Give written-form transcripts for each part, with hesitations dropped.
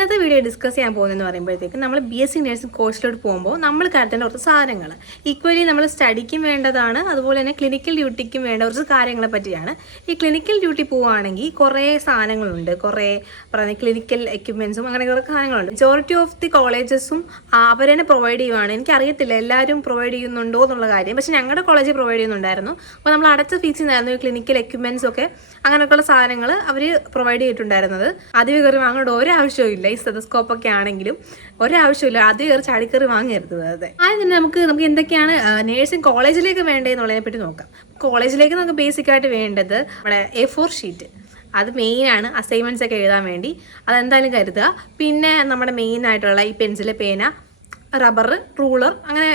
ഇന്നത്തെ video discuss ചെയ്യാൻ പോകുന്നതെന്ന് പറയുമ്പോഴത്തേക്ക് നമ്മൾ BSc നഴ്സിംഗ് കോഴ്സിലോട്ട് പോകുമ്പോൾ നമ്മൾ കരുതേണ്ട കുറച്ച് സാധനങ്ങൾ ഈക്വലി നമ്മൾ സ്റ്റഡിക്കും വേണ്ടതാണ്, അതുപോലെ തന്നെ ക്ലിനിക്കൽ ഡ്യൂട്ടിക്കും വേണ്ട കുറച്ച് കാര്യങ്ങളെ പറ്റിയാണ്. ഈ ക്ലിനിക്കൽ ഡ്യൂട്ടി പോവുകയാണെങ്കിൽ കുറേ സാധനങ്ങളുണ്ട്, കുറേ പറഞ്ഞ ക്ലിനിക്കൽ എക്യുപ്മെൻസും അങ്ങനെ കുറേ സാധനങ്ങളുണ്ട്. മെജോറിറ്റി ഓഫ് ദി കോളേജസും അവർ തന്നെ പ്രൊവൈഡ് ചെയ്യുവാണ്. എനിക്കറിയത്തില്ല എല്ലാവരും പ്രൊവൈഡ് ചെയ്യുന്നുണ്ടോ എന്നുള്ള കാര്യം, പക്ഷേ ഞങ്ങളുടെ കോളേജിൽ പ്രൊവൈഡ് ചെയ്യുന്നുണ്ടായിരുന്നു. അപ്പോൾ നമ്മൾ അടച്ച ഫീസിൽ നിന്നായിരുന്നു ഈ ക്ലിനിക്കൽ എക്യുപ്മെൻസ് ഒക്കെ അങ്ങനെയൊക്കെയുള്ള സാധനങ്ങൾ അവർ പ്രൊവൈഡ് ചെയ്തിട്ടുണ്ടായിരുന്നത്. ആദ്യം കയറി വാങ്ങേണ്ട ഒരാവശ്യമില്ല. ഈ സ്റ്റെതസ്കോപ്പ് ഒക്കെ ആണെങ്കിലും ഒരാവശ്യമില്ല, ആദ്യം കയറി ചാടിക്കറി വാങ്ങരുത്. അതെ, ആദ്യം തന്നെ നമുക്ക് എന്തൊക്കെയാണ് നേഴ്സിംഗ് കോളേജിലേക്ക് വേണ്ടതെന്നുള്ളതിനെ പറ്റി നോക്കാം. കോളേജിലേക്ക് നമുക്ക് ബേസിക് ആയിട്ട് വേണ്ടത് നമ്മുടെ A4 ഷീറ്റ്, അത് മെയിനാണ് അസൈൻമെൻറ്റ്സ് ഒക്കെ എഴുതാൻ വേണ്ടി, അതെന്തായാലും കരുതുക. പിന്നെ നമ്മുടെ മെയിൻ ആയിട്ടുള്ള ഈ പെൻസിൽ, പേന, റബ്ബർ, റൂളർ, അങ്ങനെ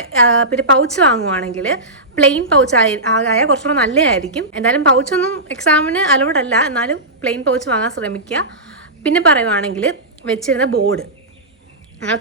പിന്നെ പൗച്ച് വാങ്ങുവാണെങ്കിൽ പ്ലെയിൻ പൗച്ച് ആയ കുറച്ചുകൂടെ നല്ലതായിരിക്കും. എന്തായാലും പൗച്ചൊന്നും എക്സാമിന് അലൗഡ് അല്ല, എന്നാലും പ്ലെയിൻ പൗച്ച് വാങ്ങാൻ ശ്രമിക്കുക. പിന്നെ പറയുവാണെങ്കിൽ വെച്ചിരുന്ന ബോർഡ്,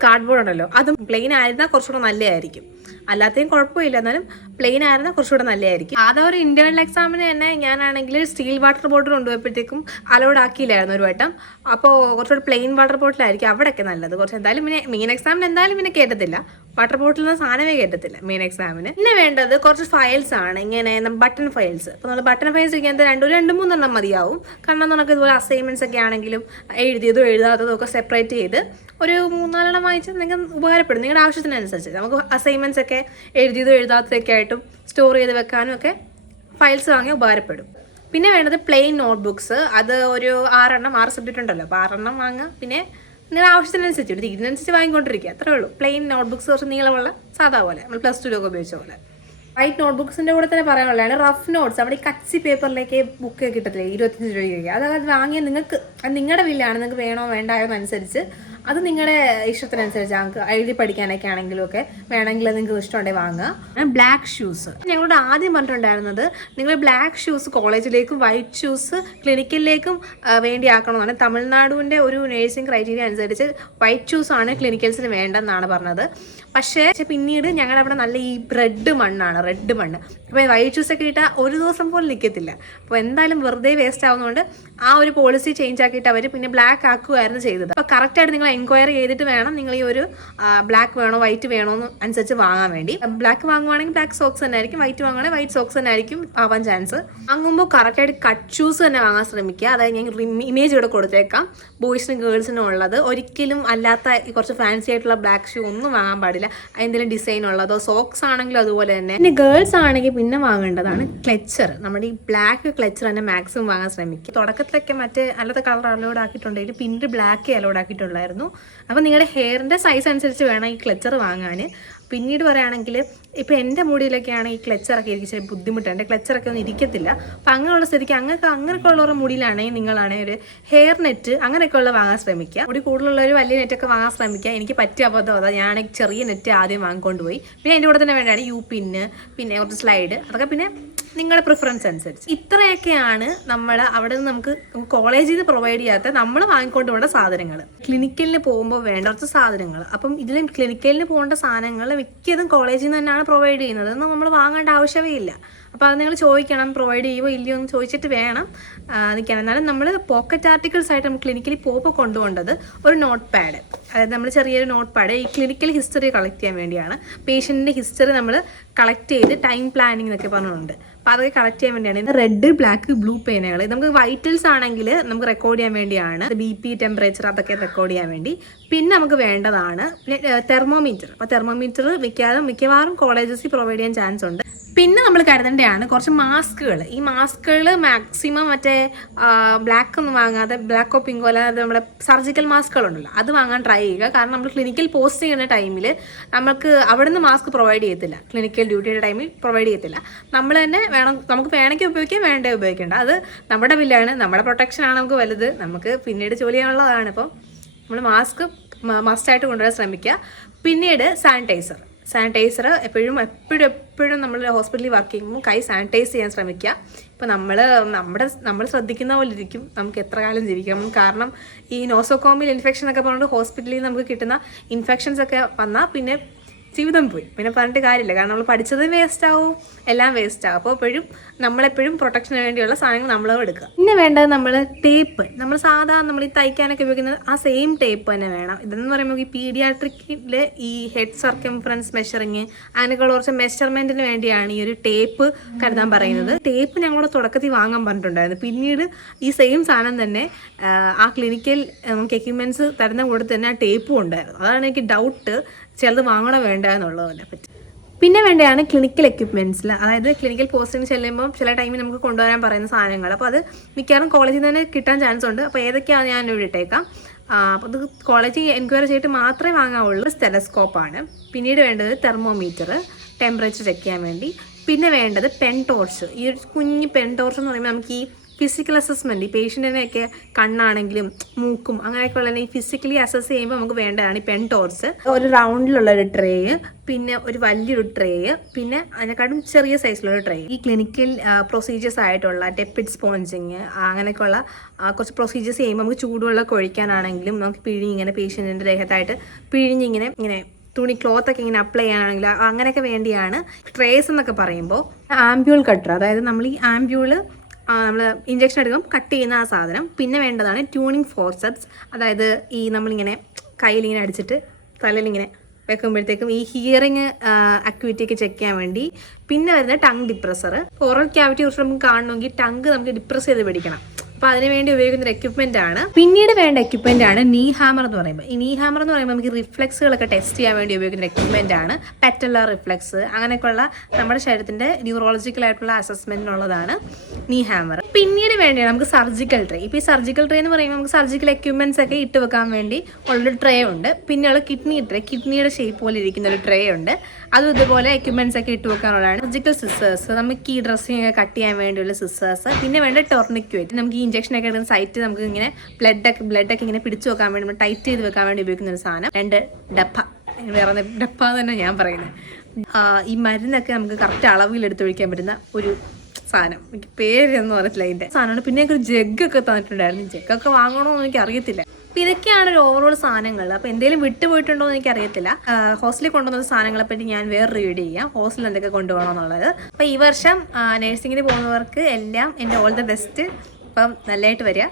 കാർഡ് ബോർഡ് ഉണ്ടല്ലോ, അതും പ്ലെയിൻ ആയിരുന്നാൽ കുറച്ചുകൂടെ നല്ലതായിരിക്കും. അല്ലാത്തതും കുഴപ്പമില്ല, എന്നാലും പ്ലെയിൻ ആയിരുന്നാൽ കുറച്ചുകൂടെ നല്ലതായിരിക്കും. ആദ്യം ഒരു ഇന്റേണൽ എക്സാമിന് തന്നെ ഞാനാണെങ്കിൽ സ്റ്റീൽ വാട്ടർ ബോട്ടിൽ കൊണ്ടുപോയപ്പോഴത്തേക്കും അലൗഡ് ആക്കിയില്ലായിരുന്നു ഒരു വട്ടം. അപ്പോൾ കുറച്ചുകൂടെ പ്ലെയിൻ വാട്ടർ ബോട്ടിലായിരിക്കും അവിടെയൊക്കെ നല്ലത്. കുറച്ച് എന്തായാലും പിന്നെ മെയിൻ എക്സാമിന് എന്തായാലും പിന്നെ കേട്ടത്തില്ല, വാട്ടർ ബോട്ടിൽ നിന്ന് സാധനമേ കേട്ടത്തില്ല മെയിൻ എക്സാമിന്. പിന്നെ വേണ്ടത് കുറച്ച് ഫയൽസ് ആണ്, ഇങ്ങനെ ബട്ടൺ ഫയൽസ്. അപ്പോൾ നമ്മൾ ബട്ടൺ ഫയൽസ് ഇരിക്കുന്നത് രണ്ട് മൂന്നെണ്ണം മതിയാവും. കാരണം നമുക്ക് ഇതുപോലെ അസൈൻമെന്റ്സ് ഒക്കെ ആണെങ്കിലും എഴുതിയതും എഴുതാത്തതും ഒക്കെ സെപ്പറേറ്റ് ചെയ്ത് ഒരു 3-4 വാങ്ങിച്ചാൽ നിങ്ങൾക്ക് ഉപകാരപ്പെടും. നിങ്ങളുടെ ആവശ്യത്തിനനുസരിച്ച് നമുക്ക് അസൈൻമെന്റ്സ് ഒക്കെ എഴുതിയതും എഴുതാത്തതൊക്കെ ആയിട്ടും സ്റ്റോർ ചെയ്ത് വെക്കാനും ഒക്കെ ഫയൽസ് വാങ്ങിയാൽ ഉപകാരപ്പെടും. പിന്നെ വേണ്ടത് പ്ലെയിൻ നോട്ട്ബുക്സ്, അത് ഒരു 6 സബ്ജക്റ്റ് ഉണ്ടല്ലോ, അപ്പോൾ 6 വാങ്ങുക. പിന്നെ നിങ്ങളുടെ ആവശ്യത്തിനനുസരിച്ച് ഇതിനനുസരിച്ച് വാങ്ങിക്കൊണ്ടിരിക്കുക, അത്രേ ഉള്ളൂ. പ്ലെയിൻ നോട്ട്ബുക്സ് കുറച്ച് നീളമുള്ള സാധാ പോലെ നമ്മൾ +2 ഉപയോഗിച്ച പോലെ. വൈറ്റ് നോട്ട്ബുക്സിൻ്റെ കൂടെ തന്നെ പറയാനുള്ളതാണ് റഫ് നോട്ട്സ്. അവിടെ ഈ കച്ചി പേപ്പറിലേക്ക് ബുക്ക് കിട്ടത്തില്ലേ 25 രൂപയ്ക്ക്, അത് വാങ്ങിയാൽ നിങ്ങൾക്ക് നിങ്ങളുടെ ബില്ലാണ്, നിങ്ങൾക്ക് വേണോ വേണ്ടായോ എന്നനുസരിച്ച് അത് നിങ്ങളുടെ ഇഷ്ടത്തിനനുസരിച്ച് ഞങ്ങൾക്ക് എഴുതി പഠിക്കാനൊക്കെ ആണെങ്കിലും ഒക്കെ വേണമെങ്കിൽ നിങ്ങൾക്ക് ഇഷ്ടമുണ്ടെങ്കിൽ വാങ്ങുക. ബ്ലാക്ക് ഷൂസ് ഞങ്ങളോട് ആദ്യം പറഞ്ഞിട്ടുണ്ടായിരുന്നത് നിങ്ങൾ ബ്ലാക്ക് ഷൂസ് കോളേജിലേക്കും വൈറ്റ് ഷൂസ് ക്ലിനിക്കലിലേക്കും വേണ്ടി ആക്കണമെന്നാണ്. തമിഴ്നാടുവിൻ്റെ ഒരു നേഴ്സിംഗ് ക്രൈറ്റീരിയ അനുസരിച്ച് വൈറ്റ് ഷൂസാണ് ക്ലിനിക്കൽസിന് വേണ്ടെന്നാണ് പറഞ്ഞത്. പക്ഷേ പിന്നീട് ഞങ്ങളുടെ അവിടെ നല്ല ഈ റെഡ് മണ്ണാണ്. അപ്പോൾ വൈറ്റ് ഷൂസ് ഒക്കെ ഇട്ടാൽ ഒരു ദിവസം പോലും നിൽക്കത്തില്ല. അപ്പോൾ എന്തായാലും വെറുതെ വേസ്റ്റ് ആവുന്നതുകൊണ്ട് ആ ഒരു പോളിസി ചേഞ്ച് ആക്കിയിട്ട് അവർ പിന്നെ ബ്ലാക്ക് ആക്കുകയായിരുന്നു ചെയ്തത്. അപ്പോൾ കറക്റ്റായിട്ട് നിങ്ങൾ എൻക്വയറി ചെയ്തിട്ട് വേണം നിങ്ങൾ ഈ ഒരു ബ്ലാക്ക് വേണോ വൈറ്റ് വേണോ എന്ന് അനുസരിച്ച് വാങ്ങാൻ വേണ്ടി. ബ്ലാക്ക് വാങ്ങുവാണെങ്കിൽ ബ്ലാക്ക് സോക്സ് തന്നെ ആയിരിക്കും, വൈറ്റ് വാങ്ങുവാണെങ്കിൽ വൈറ്റ് സോക്സ് തന്നെ ആയിരിക്കും ആവാൻ ചാൻസ്. വാങ്ങുമ്പോൾ കറക്റ്റായിട്ട് കട്ട് ഷൂസ് തന്നെ വാങ്ങാൻ ശ്രമിക്കുക. അതായത് ഞാൻ ഇമേജ് ഇവിടെ കൊടുത്തേക്കാം, ബോയ്സിനും ഗേൾസിനും ഉള്ളത്. ഒരിക്കലും അല്ലാത്ത കുറച്ച് ഫാൻസി ആയിട്ടുള്ള ബ്ലാക്ക് ഷൂ ഒന്നും വാങ്ങാൻ പാടില്ല. എന്തെങ്കിലും ഡിസൈൻ ഉള്ളതോ, സോക്സ് ആണെങ്കിലും അതുപോലെ തന്നെ. പിന്നെ ഗേൾസ് ആണെങ്കിൽ പിന്നെ വാങ്ങേണ്ടതാണ് ക്ലെച്ചർ. നമ്മുടെ ഈ ബ്ലാക്ക് ക്ലെച്ചർ തന്നെ മാക്സിമം വാങ്ങാൻ ശ്രമിക്കുക. തുടക്കത്തിലൊക്കെ മറ്റേ അല്ലാത്ത കളർ അലോഡ് ആക്കിയിട്ടുണ്ടെങ്കിൽ പിന്നീട് ബ്ലാക്ക് അലോഡ് ആക്കിയിട്ടുള്ളായിരുന്നു. അപ്പോൾ നിങ്ങളുടെ ഹെയറിൻ്റെ സൈസ് അനുസരിച്ച് വേണം ഈ ക്ലെച്ചർ വാങ്ങാൻ. പിന്നീട് പറയുകയാണെങ്കിൽ ഇപ്പോൾ എൻ്റെ മുടിയിലൊക്കെയാണ് ഈ ക്ലെച്ചറൊക്കെ എനിക്ക് ഇച്ചിരി ബുദ്ധിമുട്ടുണ്ട്, എൻ്റെ ക്ലെച്ചറൊക്കെ ഒന്നും ഇരിക്കത്തില്ല. അപ്പം അങ്ങനെയുള്ള സ്ഥിതിക്ക് അങ്ങനെയൊക്കെ ഉള്ളവരുടെ മുടിയിലാണെങ്കിൽ നിങ്ങളാണെങ്കിൽ ഒരു ഹെയർ നെറ്റ് അങ്ങനെയൊക്കെ ഉള്ള വാങ്ങാൻ ശ്രമിക്കുക. മുടി കൂടുതലുള്ളൊരു വലിയ നെറ്റൊക്കെ വാങ്ങാൻ ശ്രമിക്കുക. എനിക്ക് പറ്റിയ അബദ്ധം അതാ, ഞാൻ ചെറിയ നെറ്റ് ആദ്യം വാങ്ങിക്കൊണ്ട് പോയി. പിന്നെ അതിൻ്റെ കൂടെ തന്നെ വേണ്ടതാണ് പിന്ന്, പിന്നെ കുറച്ച് സ്ലൈഡ്, അതൊക്കെ പിന്നെ നിങ്ങളുടെ പ്രിഫറൻസ് അനുസരിച്ച്. ഇത്രയൊക്കെയാണ് നമ്മൾ അവിടെ നിന്ന് നമുക്ക് കോളേജിൽ നിന്ന് പ്രൊവൈഡ് ചെയ്യാത്ത നമ്മൾ വാങ്ങിക്കൊണ്ട് പോകേണ്ട സാധനങ്ങൾ. ക്ലിനിക്കലിന് പോകുമ്പോൾ വേണ്ട കുറച്ച് സാധനങ്ങൾ. അപ്പം ഇതിൽ ക്ലിനിക്കലിന് പോകേണ്ട സാധനങ്ങൾ മിക്കതും കോളേജിൽ നിന്ന് തന്നെയാണ് പ്രൊവൈഡ് ചെയ്യുന്നത്. ഒന്നും നമ്മൾ വാങ്ങേണ്ട ആവശ്യമേ ഇല്ല. അപ്പോൾ അത് നിങ്ങൾ ചോദിക്കണം, പ്രൊവൈഡ് ചെയ്യുമോ ഇല്ലയോ എന്ന് ചോദിച്ചിട്ട് വേണം നിൽക്കാൻ. എന്നാലും നമ്മൾ പോക്കറ്റ് ആർട്ടിക്കിൾസ് ആയിട്ട് നമ്മൾ ക്ലിനിക്കലി പോകുമ്പോൾ കൊണ്ടുപോകേണ്ടത് ഒരു നോട്ട് പാഡ്, അതായത് നമ്മൾ ചെറിയൊരു നോട്ട് പാഡ് ഈ ക്ലിനിക്കൽ ഹിസ്റ്ററി കളക്ട് ചെയ്യാൻ വേണ്ടിയാണ്. പേഷ്യൻറ്റിൻ്റെ ഹിസ്റ്ററി നമ്മൾ കളക്ട് ചെയ്ത് ടൈം പ്ലാനിങ് എന്നൊക്കെ പറഞ്ഞിട്ടുണ്ട്. അപ്പോൾ അതൊക്കെ കളക്ട് ചെയ്യാൻ വേണ്ടിയാണ്. റെഡ്, ബ്ലാക്ക്, ബ്ലൂ പേനകൾ നമുക്ക് വൈറ്റൽസ് ആണെങ്കിൽ നമുക്ക് റെക്കോർഡ് ചെയ്യാൻ വേണ്ടിയാണ്. BP, ടെമ്പറേച്ചർ അതൊക്കെ റെക്കോർഡ് ചെയ്യാൻ വേണ്ടി. പിന്നെ നമുക്ക് വേണ്ടതാണ് തെർമോമീറ്റർ. അപ്പോൾ തെർമോമീറ്റർ മിക്കവാറും കോളേജസിൽ പ്രൊവൈഡ് ചെയ്യാൻ ചാൻസ് ഉണ്ട്. പിന്നെ നമ്മൾ കരുതേണ്ടതാണ് കുറച്ച് മാസ്കുകൾ. ഈ മാസ്കുകൾ മാക്സിമം മറ്റേ ബ്ലാക്ക് ഒന്നും വാങ്ങാതെ, ബ്ലാക്കോ പിങ്കോ അല്ലാതെ നമ്മുടെ സർജിക്കൽ മാസ്കുകളുണ്ടല്ലോ അത് വാങ്ങാൻ ട്രൈ ചെയ്യുക. കാരണം നമ്മൾ ക്ലിനിക്കൽ പോസ്റ്റ് ചെയ്യുന്ന ടൈമിൽ നമുക്ക് അവിടെ നിന്ന് മാസ്ക് പ്രൊവൈഡ് ചെയ്യത്തില്ല, ക്ലിനിക്കൽ ഡ്യൂട്ടിയുടെ ടൈമിൽ പ്രൊവൈഡ് ചെയ്യത്തില്ല. നമ്മൾ തന്നെ വേണം, നമുക്ക് വേണമെങ്കിൽ ഉപയോഗിക്കാം, വേണ്ടേ ഉപയോഗിക്കേണ്ട. അത് നമ്മുടെ ബില്ലാണ്, നമ്മുടെ പ്രൊട്ടക്ഷനാണ് നമുക്ക് വലുത്, നമുക്ക് പിന്നീട് ജോലി ചെയ്യാനുള്ളതാണ്. അപ്പം നമ്മൾ മാസ്ക് മസ്റ്റായിട്ട് കൊണ്ടുവരാൻ ശ്രമിക്കുക. പിന്നീട് സാനിറ്റൈസർ എപ്പോഴും നമ്മൾ ഹോസ്പിറ്റലിൽ വർക്ക് ചെയ്യുമ്പോൾ കൈ സാനിറ്റൈസ് ചെയ്യാൻ ശ്രമിക്കുക. ഇപ്പോൾ നമ്മൾ ശ്രദ്ധിക്കുന്ന പോലെ ഇരിക്കും നമുക്ക് എത്ര കാലം ജീവിക്കാം. കാരണം ഈ നോസോകോമിൽ ഇൻഫെക്ഷൻ ഒക്കെ പറഞ്ഞിട്ട് ഹോസ്പിറ്റലിൽ നമുക്ക് കിട്ടുന്ന ഇൻഫെക്ഷൻസ് ഒക്കെ വന്നാൽ പിന്നെ ജീവിതം പോയി. പിന്നെ പറഞ്ഞിട്ട് കാര്യമില്ല, കാരണം നമ്മൾ പഠിച്ചത് വേസ്റ്റ് ആവും, എല്ലാം വേസ്റ്റ് ആവും. അപ്പോൾ നമ്മളെപ്പോഴും പ്രൊട്ടക്ഷന് വേണ്ടിയുള്ള സാധനങ്ങൾ നമ്മളും എടുക്കുക. പിന്നെ വേണ്ടത് നമ്മൾ ടേപ്പ്. നമ്മൾ സാധാരണ നമ്മൾ ഈ തയ്ക്കാനൊക്കെ ഉപയോഗിക്കുന്നത് ആ സെയിം ടേപ്പ് തന്നെ വേണം. ഇതെന്ന് പറയുമ്പോൾ ഈ പീഡിയാട്രിക്കിൽ ഈ ഹെഡ് സർക്കംഫറൻസ് മെഷറിങ് അങ്ങനെയൊക്കെയുള്ള കുറച്ച് മെഷർമെൻറ്റിന് വേണ്ടിയാണ് ഈ ഒരു ടേപ്പ് കരുതാൻ പറയുന്നത്. ടേപ്പ് ഞങ്ങളുടെ തുടക്കത്തിൽ വാങ്ങാൻ പറഞ്ഞിട്ടുണ്ടായിരുന്നു. പിന്നീട് ഈ സെയിം സാധനം തന്നെ ആ ക്ലിനിക്കൽ നമുക്ക് എക്യുപ്മെൻറ്റ്സ് തരുന്ന കൂടെ തന്നെ ആ ടേപ്പും ഉണ്ടായിരുന്നു. അതാണ് എനിക്ക് ഡൗട്ട്, ചിലത് വാങ്ങണോ വേണ്ട എന്നുള്ളതിനെ പറ്റി. പിന്നെ വേണ്ടതാണ് ക്ലിനിക്കൽ എക്യുപ്മെൻറ്റ്സിൽ, അതായത് ക്ലിനിക്കൽ പോസ്റ്റിന് ചെല്ലുമ്പോൾ ചില ടൈമിൽ നമുക്ക് കൊണ്ടുവരാൻ പറയുന്ന സാധനങ്ങൾ. അപ്പോൾ അത് മിക്കവാറും കോളേജിൽ നിന്ന് തന്നെ കിട്ടാൻ ചാൻസ് ഉണ്ട്. അപ്പോൾ ഏതൊക്കെയാണ് ഞാൻ ഇവിടെ ഇട്ടേക്കാം. അപ്പോൾ അത് കോളേജിൽ എൻക്വയറി ചെയ്തിട്ട് മാത്രമേ വാങ്ങാവുള്ളൂ. സ്റ്റെലസ്കോപ്പാണ്. പിന്നീട് വേണ്ടത് തെർമോമീറ്റർ, ടെമ്പറേച്ചർ ചെക്ക് ചെയ്യാൻ വേണ്ടി. പിന്നെ വേണ്ടത് പെൻ ടോർച്ച്. ഈ ഒരു കുഞ്ഞ് പെൻ ടോർച്ച് എന്ന് പറയുമ്പോൾ നമുക്ക് ഈ ഫിസിക്കൽ അസസ്മെൻറ്റ്, ഈ പേഷ്യൻറ്റിനെയൊക്കെ കണ്ണാണെങ്കിലും മൂക്കും അങ്ങനെയൊക്കെയുള്ള ഈ ഫിസിക്കലി അസസ് ചെയ്യുമ്പോൾ നമുക്ക് വേണ്ടതാണ് ഈ പെൻ ടോർച്ച്. ഒരു റൗണ്ടിലുള്ളൊരു ട്രേ, പിന്നെ ഒരു വലിയൊരു ട്രേ, പിന്നെ അതിനെക്കാട്ടും ചെറിയ സൈസിലുള്ള ട്രേ. ഈ ക്ലിനിക്കൽ പ്രൊസീജിയേഴ്സ് ആയിട്ടുള്ള ടെപ്പിഡ് സ്പോഞ്ചിങ് അങ്ങനെയൊക്കെയുള്ള കുറച്ച് പ്രൊസീജിയേഴ്സ് ചെയ്യുമ്പോൾ നമുക്ക് ചൂടുവെള്ളമൊക്കെ ഒഴിക്കാനാണെങ്കിലും നമുക്ക് പിഴിഞ്ഞിങ്ങനെ പേഷ്യൻറ്റിൻ്റെ ദേഹത്തായിട്ട് ഇങ്ങനെ തുണി ക്ലോത്തൊക്കെ ഇങ്ങനെ അപ്ലൈ ചെയ്യാനാണെങ്കിൽ അങ്ങനെയൊക്കെ വേണ്ടിയാണ് ട്രേസ് എന്നൊക്കെ പറയുമ്പോൾ. ആംബ്യൂൾ കട്ടർ, അതായത് നമ്മൾ ഈ ആംബ്യൂള് നമ്മൾ ഇഞ്ചക്ഷൻ എടുക്കും കട്ട് ചെയ്യുന്ന ആ സാധനം. പിന്നെ വേണ്ടതാണ് ട്യൂണിങ് ഫോർസെപ്സ്, അതായത് ഈ നമ്മളിങ്ങനെ കയ്യിലിങ്ങനെ അടിച്ചിട്ട് തലയിലിങ്ങനെ വെക്കുമ്പോഴത്തേക്കും ഈ ഹിയറിങ് അക്യൂറ്റിയൊക്കെ ചെക്ക് ചെയ്യാൻ വേണ്ടി. പിന്നെ വരുന്ന ടങ് ഡിപ്രസർ. ഓറൽ ക്യാവിറ്റി കുറിച്ച് നമുക്ക് കാണണമെങ്കിൽ ടങ് നമുക്ക് ഡിപ്രസ് ചെയ്ത് പിടിക്കണം. അപ്പോൾ അതിനുവേണ്ടി ഉപയോഗിക്കുന്ന ഒരു എക്യുപ്മെൻ്റ് ആണ്. പിന്നീട് വേണ്ട എക്യുപ്മെൻ്റ് ആണ് നീ ഹാമർ എന്ന് പറയുമ്പോൾ. ഈ നീ ഹാമർ എന്ന് പറയുമ്പോൾ നമുക്ക് റിഫ്ലെക്സുകളൊക്കെ ടെസ്റ്റ് ചെയ്യാൻ വേണ്ടി ഉപയോഗിക്കുന്ന എക്യുപ്മെൻ്റ് ആണ്. പെറ്റലർ റിഫ്ലെക്സ് അങ്ങനെയൊക്കെയുള്ള നമ്മുടെ ശരീരത്തിൻ്റെ ന്യൂറോളജിക്കൽ ആയിട്ടുള്ള അസസ്മെൻറ്റിനുള്ളതാണ് നീ ഹാമർ. പിന്നീട് വേണ്ടിയാണ് നമുക്ക് സർജിക്കൽ ട്രേ. ഇപ്പോൾ ഈ സർജിക്കൽ ട്രേ എന്ന് പറയുമ്പോൾ നമുക്ക് സർജിക്കൽ എക്യുപ്മെൻറ്റ്സ് ഒക്കെ ഇട്ട് വെക്കാൻ വേണ്ടി ഉള്ളൊരു ട്രേ ഉണ്ട്. പിന്നെയുള്ള കിഡ്നി ട്രേ, കിഡ്നിയുടെ ഷേപ്പ് പോലെ ഇരിക്കുന്ന ഒരു ട്രേ ഉണ്ട്. അതും ഇതുപോലെ എക്യുപ്മെൻറ്റ്സ് ഒക്കെ ഇട്ട് വെക്കാനുള്ളതാണ്. സർജിക്കൽ സിസേഴ്സ്, നമുക്ക് ഈ ഡ്രസ്സിങ് ഒക്കെ കട്ട് ചെയ്യാൻ വേണ്ടിയുള്ള സിസേഴ്സ്. പിന്നെ വേണ്ട ടോർണിക്വേറ്റ്, നമുക്ക് ഈ ഇഞ്ചക്ഷനൊക്കെ എടുക്കുന്ന സൈറ്റ് നമുക്ക് ഇങ്ങനെ ബ്ലഡൊക്കെ ഇങ്ങനെ പിടിച്ചു വെക്കാൻ വേണ്ടി, ടൈറ്റ് ചെയ്ത് വെക്കാൻ വേണ്ടി ഉപയോഗിക്കുന്ന ഒരു സാധനം. 2 ഡപ്പ, വേറെ ഡപ്പ തന്നെ ഞാൻ പറയുന്നത്. ഈ മരുന്നൊക്കെ നമുക്ക് കറക്റ്റ് അളവിൽ എടുത്തൊഴിക്കാൻ പറ്റുന്ന ഒരു സാധനം, എനിക്ക് പേരൊന്നും അറിയത്തില്ല അതിൻ്റെ സാധനമാണ്. പിന്നെ ഒരു ജഗ്ഗൊക്കെ തന്നിട്ടുണ്ടായിരുന്നു. ജഗ്ഗൊക്കെ വാങ്ങണമെന്ന് എനിക്ക് അറിയത്തില്ല. അപ്പോൾ ഇതൊക്കെയാണ് ഒരു ഓവറോൾ സാധനങ്ങൾ. അപ്പോൾ എന്തെങ്കിലും വിട്ടുപോയിട്ടുണ്ടോ എന്ന് എനിക്കറിയത്തില്ല. ഹോസ്റ്റലിൽ കൊണ്ടുവന്ന സാധനങ്ങളെ പറ്റി ഞാൻ വേറെ വീഡിയോ ചെയ്യാം, ഹോസ്റ്റലിൽ എന്തൊക്കെ കൊണ്ടുപോകണം എന്നുള്ളത്. അപ്പോൾ ഈ വർഷം നഴ്സിങ്ങിന് പോകുന്നവർക്ക് എല്ലാം എൻ്റെ ഓൾ ദ ബെസ്റ്റ്. അപ്പം നല്ലതായിട്ട് വരിക.